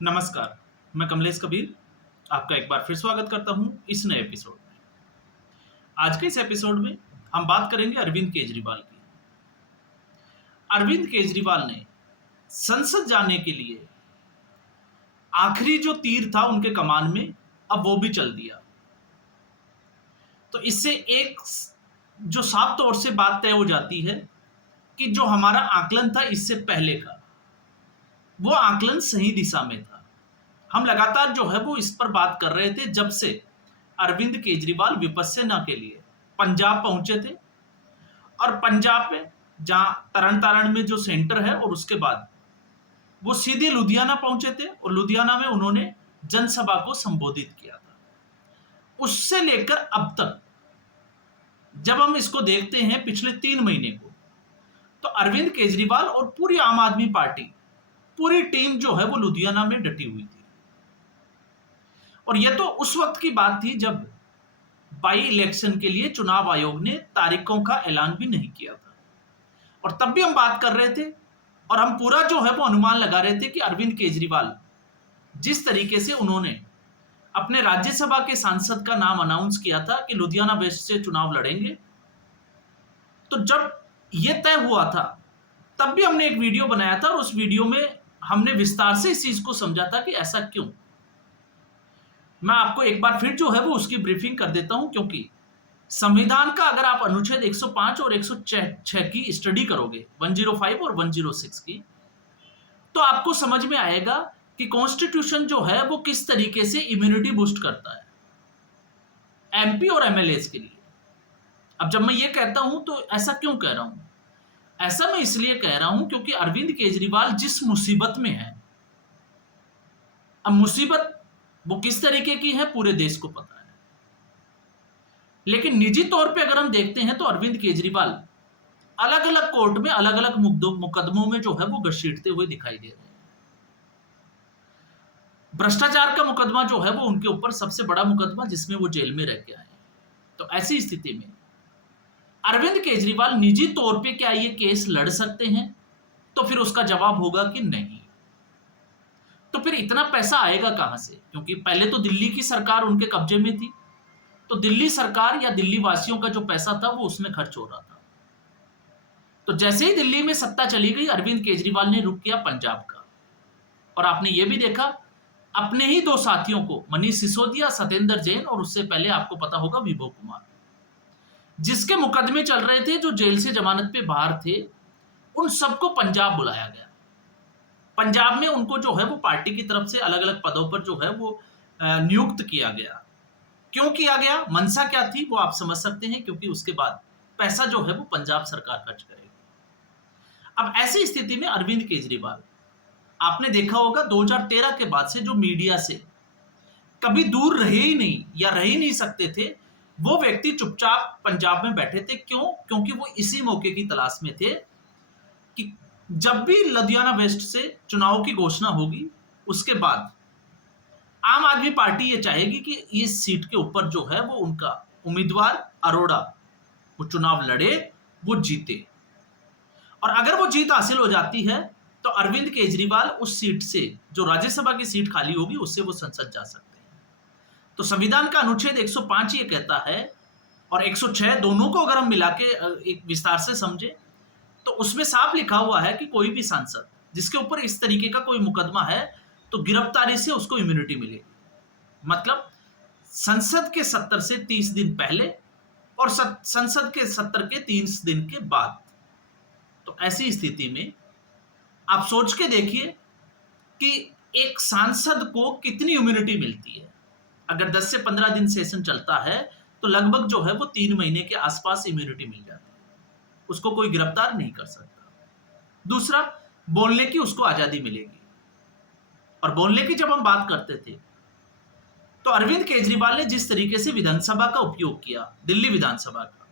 नमस्कार, मैं कमलेश कबीर आपका एक बार फिर स्वागत करता हूं इस नए एपिसोड में। आज के इस एपिसोड में हम बात करेंगे अरविंद केजरीवाल की। अरविंद केजरीवाल ने संसद जाने के लिए आखिरी जो तीर था उनके कमान में, अब वो भी चल दिया। तो इससे एक जो साफ तौर से बात तय हो जाती है कि जो हमारा आकलन था इससे पहले का, वो आकलन सही दिशा में था। हम लगातार जो है वो इस पर बात कर रहे थे जब से अरविंद केजरीवाल विपश्यना के लिए पंजाब पहुंचे थे। और पंजाब में जहां तरन तारण में जो सेंटर है, और उसके बाद वो सीधे लुधियाना पहुंचे थे और लुधियाना में उन्होंने जनसभा को संबोधित किया था। उससे लेकर अब तक जब हम इसको देखते हैं पिछले 3 महीने को, तो अरविंद केजरीवाल और पूरी आम आदमी पार्टी, पूरी टीम जो है वो लुधियाना में डटी हुई थी। और यह तो उस वक्त की बात थी जब बाई इलेक्शन के लिए चुनाव आयोग ने तारीखों का ऐलान भी नहीं किया था। और तब भी हम बात कर रहे थे और हम पूरा जो है वो अनुमान लगा रहे थे कि अरविंद केजरीवाल जिस तरीके से उन्होंने अपने राज्यसभा के सांसद का नाम अनाउंस किया था कि लुधियाना वेस्ट से चुनाव लड़ेंगे, तो जब यह तय हुआ था तब भी हमने एक वीडियो बनाया था और उस वीडियो में हमने विस्तार से इस चीज को समझा था कि ऐसा क्यों। मैं आपको एक बार फिर जो है वो उसकी ब्रीफिंग कर देता हूं, क्योंकि संविधान का अगर आप अनुच्छेद 105 और 106 की स्टडी करोगे, 105 और 106 की, तो आपको समझ में आएगा कि कॉन्स्टिट्यूशन जो है वो किस तरीके से इम्यूनिटी बूस्ट करता है एमपी और एमएलएस के लिए। अब जब मैं ये कहता हूं तो ऐसा क्यों कह रहा हूं? ऐसा मैं इसलिए कह रहा हूं क्योंकि अरविंद केजरीवाल जिस मुसीबत में है, अब मुसीबत वो किस तरीके की है पूरे देश को पता है, लेकिन निजी तौर पे अगर हम देखते हैं तो अरविंद केजरीवाल अलग अलग कोर्ट में अलग अलग मुकदमों में जो है वो घसीटते हुए दिखाई दे रहे हैं। भ्रष्टाचार का मुकदमा जो है वो उनके ऊपर सबसे बड़ा मुकदमा, जिसमें वो जेल में रह के आए हैं। तो ऐसी स्थिति में अरविंद केजरीवाल निजी तौर पे क्या ये केस लड़ सकते हैं? तो फिर उसका जवाब होगा कि नहीं। तो फिर इतना पैसा आएगा कहां से? क्योंकि पहले तो दिल्ली की सरकार उनके कब्जे में थी, तो दिल्ली सरकार या दिल्ली वासियों का जो पैसा था वो उसमें खर्च हो रहा था। तो जैसे ही दिल्ली में सत्ता चली गई, अरविंद केजरीवाल ने रुख किया पंजाब का। और आपने ये भी देखा अपने ही 2 साथियों को, मनीष सिसोदिया, सत्येंद्र जैन, और उससे पहले आपको पता होगा विभो कुमार, जिसके मुकदमे चल रहे थे, जो जेल से जमानत पे बाहर थे, उन सबको पंजाब बुलाया गया। पंजाब में उनको जो है वो पार्टी की तरफ से अलग अलग पदों पर जो है वो नियुक्त किया गया। क्यों किया गया, मंशा क्या थी, वो आप समझ सकते हैं, क्योंकि उसके बाद पैसा जो है वो पंजाब सरकार खर्च करेगी। अब ऐसी स्थिति में अरविंद केजरीवाल, आपने देखा होगा 2013 के बाद से जो मीडिया से कभी दूर रहे ही नहीं या रह ही नहीं सकते थे, वो व्यक्ति चुपचाप पंजाब में बैठे थे। क्यों? क्योंकि वो इसी मौके की तलाश में थे कि जब भी लुधियाना वेस्ट से चुनाव की घोषणा होगी, उसके बाद आम आदमी पार्टी ये चाहेगी कि इस सीट के ऊपर जो है वो उनका उम्मीदवार अरोड़ा वो चुनाव लड़े, वो जीते। और अगर वो जीत हासिल हो जाती है तो अरविंद केजरीवाल उस सीट से, जो राज्यसभा की सीट खाली होगी, उससे वो संसद जा सकते हैं। तो संविधान का अनुच्छेद 105 ये कहता है, और 106 दोनों को अगर हम मिला के एक विस्तार से समझे, तो उसमें साफ लिखा हुआ है कि कोई भी सांसद जिसके ऊपर इस तरीके का कोई मुकदमा है, तो गिरफ्तारी से उसको इम्यूनिटी मिलेगी। मतलब संसद के 70 से 30 दिन पहले और संसद के 70 के 30 दिन के बाद। तो ऐसी स्थिति में आप सोच के देखिए कि एक सांसद को कितनी इम्यूनिटी मिलती है। अगर 10 से 15 दिन सेशन चलता है तो लगभग जो है वो 3 महीने के आसपास इम्यूनिटी मिल जाती है, उसको कोई गिरफ्तार नहीं कर सकता। दूसरा, बोलने की उसको आजादी मिलेगी। और बोलने की जब हम बात करते थे, तो अरविंद केजरीवाल ने जिस तरीके से विधानसभा का उपयोग किया, दिल्ली विधानसभा का,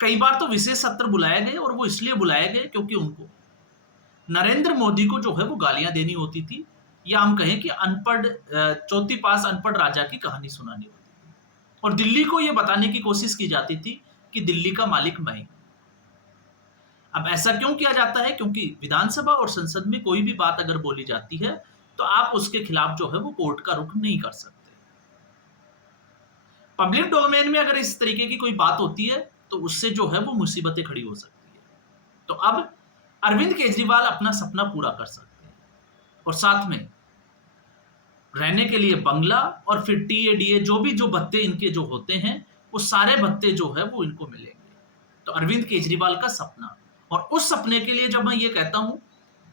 कई बार तो विशेष सत्र बुलाए गए, और वो इसलिए बुलाए गए क्योंकि उनको नरेंद्र मोदी को जो है वो गालियां देनी होती थी, या हम कहें कि अनपढ़, चौथी पास अनपढ़ राजा की कहानी सुनानी होती थी। और दिल्ली को यह बताने की कोशिश की जाती थी कि दिल्ली का मालिक मैं हूं। अब ऐसा क्यों किया जाता है? क्योंकि विधानसभा और संसद में कोई भी बात अगर बोली जाती है तो तो आप उसके खिलाफ जो है वो कोर्ट का रुख नहीं कर सकते। पब्लिक डोमेन में अगर इस तरीके की कोई बात होती है तो उससे जो है वो मुसीबतें खड़ी हो सकती है। तो अब अरविंद केजरीवाल अपना सपना पूरा कर सकते हैं और साथ में रहने के लिए बंगला और फिर टीएडीए जो भत्ते इनके जो होते हैं वो सारे भत्ते जो है वो इनको मिलेंगे। तो अरविंद केजरीवाल का सपना, और उस सपने के लिए जब मैं ये कहता हूं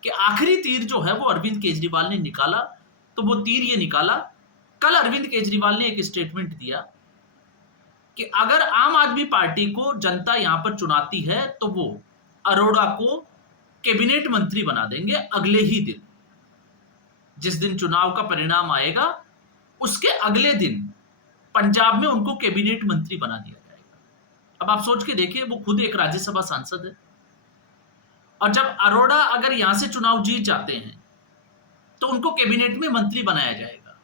कि आखिरी तीर जो है वो अरविंद केजरीवाल ने निकाला, तो वो तीर ये निकाला, कल अरविंद केजरीवाल ने एक स्टेटमेंट दिया कि अगर आम आदमी पार्टी को जनता यहां पर चुनाती है तो वो अरोड़ा को कैबिनेट मंत्री बना देंगे अगले ही दिन। जिस दिन चुनाव का परिणाम आएगा उसके अगले दिन पंजाब में उनको कैबिनेट मंत्री बना दिया जाएगा। अब आप सोच के देखिए, वो खुद एक राज्यसभा सांसद है, और जब अरोड़ा अगर यहां से चुनाव जीत जाते हैं तो उनको कैबिनेट में मंत्री बनाया जाएगा।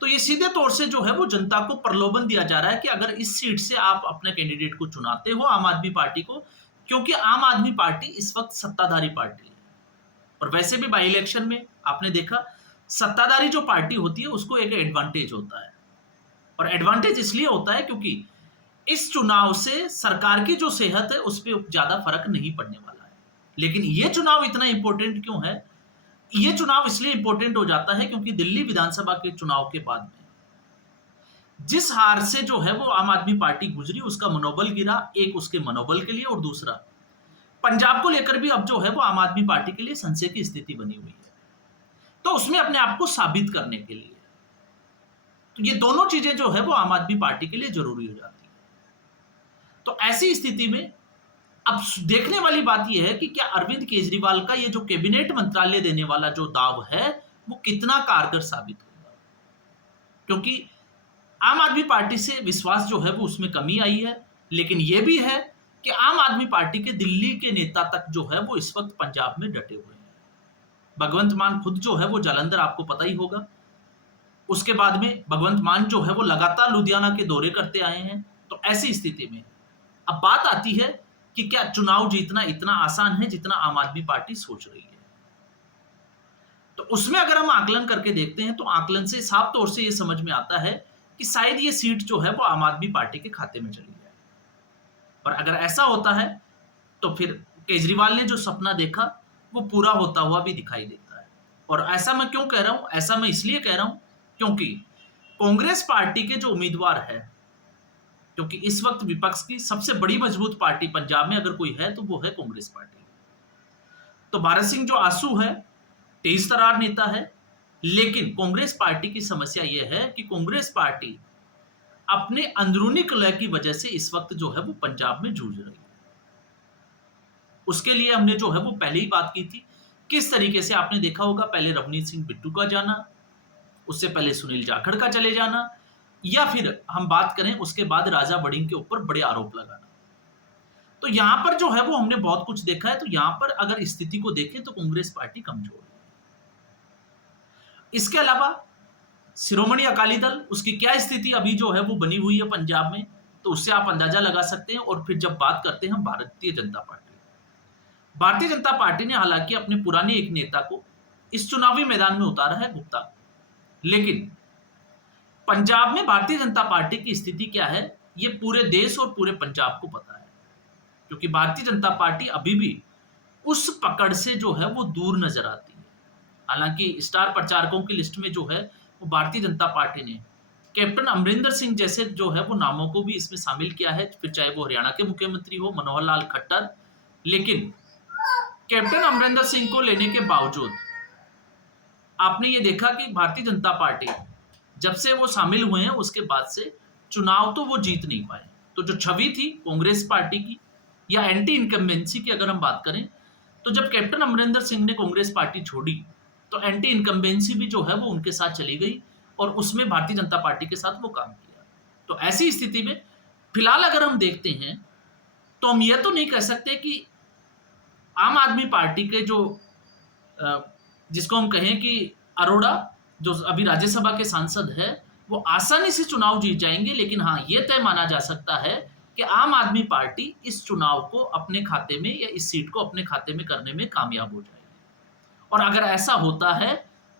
तो ये सीधे तौर से जो है वो जनता को प्रलोभन दिया जा रहा है कि अगर इस सीट से आप अपने कैंडिडेट को चुनाते हो, आम आदमी पार्टी को, क्योंकि आम आदमी पार्टी इस वक्त सत्ताधारी पार्टी है, और वैसे भी बाई इलेक्शन में आपने देखा सत्ताधारी जो पार्टी होती है उसको एक एडवांटेज होता है, और एडवांटेज इसलिए होता है क्योंकि इस चुनाव से सरकार की जो सेहत है उस पर ज्यादा फर्क नहीं पड़ने वाला है। लेकिन ये चुनाव इतना इंपॉर्टेंट क्यों है? ये चुनाव इसलिए इंपॉर्टेंट हो जाता है क्योंकि दिल्ली विधानसभा के चुनाव के बाद में जिस हार से जो है वो आम आदमी पार्टी गुजरी, उसका मनोबल गिरा, एक उसके मनोबल के लिए, और दूसरा पंजाब को लेकर भी अब जो है वो आम आदमी पार्टी के लिए संशय की स्थिति बनी हुई है, तो उसमें अपने आप को साबित करने के लिए, तो ये दोनों चीजें जो है वो आम आदमी पार्टी के लिए जरूरी हो जाती है। तो ऐसी स्थिति में अब देखने वाली बात यह है कि क्या अरविंद केजरीवाल का ये जो कैबिनेट मंत्रालय देने वाला जो दाव है वो कितना कारगर साबित होगा, क्योंकि आम आदमी पार्टी से विश्वास जो है वो उसमें कमी आई है। लेकिन यह भी है कि आम आदमी पार्टी के दिल्ली के नेता तक जो है वो इस वक्त पंजाब में डटे हुए हैं। भगवंत मान खुद जो है वो जालंधर, आपको पता ही होगा, उसके बाद में भगवंत मान जो है वो लगातार लुधियाना के दौरे करते आए हैं। तो ऐसी स्थिति में अब बात आती है कि क्या चुनाव जीतना इतना आसान है जितना आम आदमी पार्टी सोच रही है? तो उसमें अगर हम आकलन करके देखते हैं तो आकलन से साफ तौर से यह समझ में आता है कि शायद ये सीट जो है वो आम आदमी पार्टी के खाते में चली जाए। और अगर ऐसा होता है तो फिर केजरीवाल ने जो सपना देखा वो पूरा होता हुआ भी दिखाई देता है। और ऐसा मैं क्यों कह रहा हूं? ऐसा मैं इसलिए कह रहा हूं क्योंकि कांग्रेस पार्टी के जो उम्मीदवार है, क्योंकि इस वक्त विपक्ष की सबसे बड़ी मजबूत पार्टी पंजाब में अगर कोई है तो वो है कांग्रेस पार्टी। तो भारत सिंह जो आंसू है, तेज तर्रार नेता है, लेकिन कांग्रेस पार्टी की समस्या यह है कि कांग्रेस पार्टी अपने अंदरूनी कलह की वजह से इस वक्त जो है वो पंजाब में जूझ रही है। उसके लिए हमने जो है वो पहले ही बात की थी, किस तरीके से आपने देखा होगा, पहले रवनीत सिंह बिट्टू का जाना, उससे पहले सुनील जाखड़ का चले जाना, या फिर हम बात करें उसके बाद राजा वड़िंग के ऊपर बड़े आरोप लगाना। तो यहां पर जो है वो हमने बहुत कुछ देखा है। तो यहां पर अगर स्थिति को देखें तो कांग्रेस पार्टी कमजोर है। इसके अलावा शिरोमणि अकाली दल, उसकी क्या स्थिति अभी जो है वो बनी हुई है पंजाब में, तो उससे आप अंदाजा लगा सकते हैं। और फिर जब बात करते हैं भारतीय जनता पार्टी ने हालांकि अपने पुराने एक नेता को इस चुनावी मैदान में उतारा है, गुप्ता, लेकिन पंजाब में भारतीय जनता पार्टी की स्थिति क्या है ये पूरे देश और पूरे पंजाब को पता है, क्योंकि भारतीय जनता पार्टी अभी भी उस पकड़ से जो है वो दूर नजर आती है। हालांकि स्टार प्रचारकों की लिस्ट में जो है वो भारतीय जनता पार्टी ने कैप्टन अमरिंदर सिंह जैसे जो है वो नामों को भी इसमें शामिल किया है, फिर चाहे वो हरियाणा के मुख्यमंत्री हो मनोहर लाल खट्टर। लेकिन कैप्टन अमरिंदर सिंह को लेने के बावजूद आपने ये देखा कि भारतीय जनता पार्टी जब से वो शामिल हुए हैं उसके बाद से चुनाव तो वो जीत नहीं पाए। तो जो छवि थी कांग्रेस पार्टी की या एंटी इनकम्बेंसी की अगर हम बात करें, तो जब कैप्टन अमरिंदर सिंह ने कांग्रेस पार्टी छोड़ी तो एंटी इनकम्बेंसी भी जो है वो उनके साथ चली गई और उसमें भारतीय जनता पार्टी के साथ वो काम किया। तो ऐसी स्थिति में फिलहाल अगर हम देखते हैं तो हम ये तो नहीं कह सकते कि आम आदमी पार्टी के जो जिसको हम कहें कि अरोड़ा जो अभी राज्यसभा के सांसद है वो आसानी से चुनाव जीत जाएंगे। लेकिन हाँ, ये तय माना जा सकता है कि आम आदमी पार्टी इस चुनाव को अपने खाते में या इस सीट को अपने खाते में करने में कामयाब हो जाएगी। और अगर ऐसा होता है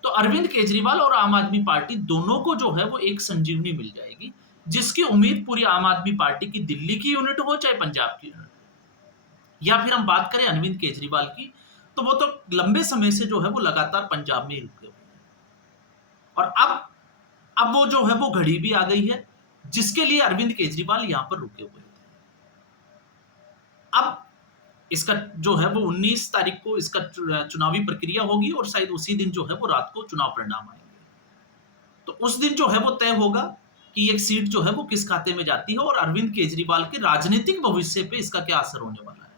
तो अरविंद केजरीवाल और आम आदमी पार्टी दोनों को जो है वो एक संजीवनी मिल जाएगी, जिसकी उम्मीद पूरी आम आदमी पार्टी की दिल्ली की यूनिट हो चाहे पंजाब की यूनिट, या फिर हम बात करें अरविंद केजरीवाल की, तो वो तो लंबे समय से जो है वो लगातार पंजाब में ही रुके हुए हैं। और अब वो जो है वो घड़ी भी आ गई है जिसके लिए अरविंद केजरीवाल यहां पर रुके हुए थे। अब इसका जो है वो 19 तारीख को इसका चुनावी प्रक्रिया होगी और शायद उसी दिन जो है वो रात को चुनाव परिणाम आएंगे। तो उस दिन जो है वो तय होगा कि एक सीट जो है वो किस खाते में जाती है और अरविंद केजरीवाल के राजनीतिक भविष्य पे इसका क्या असर होने वाला है।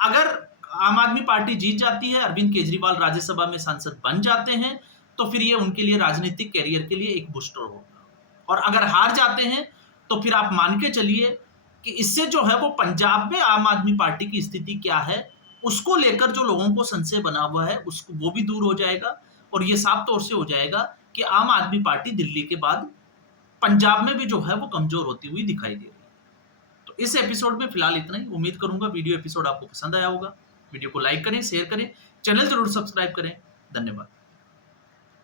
अगर आम आदमी पार्टी जीत जाती है, अरविंद केजरीवाल राज्यसभा में सांसद बन जाते हैं, तो फिर ये उनके लिए राजनीतिक कैरियर के लिए एक बूस्टर होगा। और अगर हार जाते हैं तो फिर आप मान के चलिए कि इससे जो है वो पंजाब में आम आदमी पार्टी की स्थिति क्या है उसको लेकर जो लोगों को संशय बना हुआ है उसको वो भी दूर हो जाएगा और ये साफ तौर से हो जाएगा कि आम आदमी पार्टी दिल्ली के बाद पंजाब में भी जो है वो कमजोर होती हुई दिखाई दे रही है। तो इस एपिसोड में फिलहाल इतना ही। उम्मीद करूंगा वीडियो एपिसोड आपको पसंद आया होगा। वीडियो को लाइक करें, शेयर करें, चैनल जरूर सब्सक्राइब करें। धन्यवाद।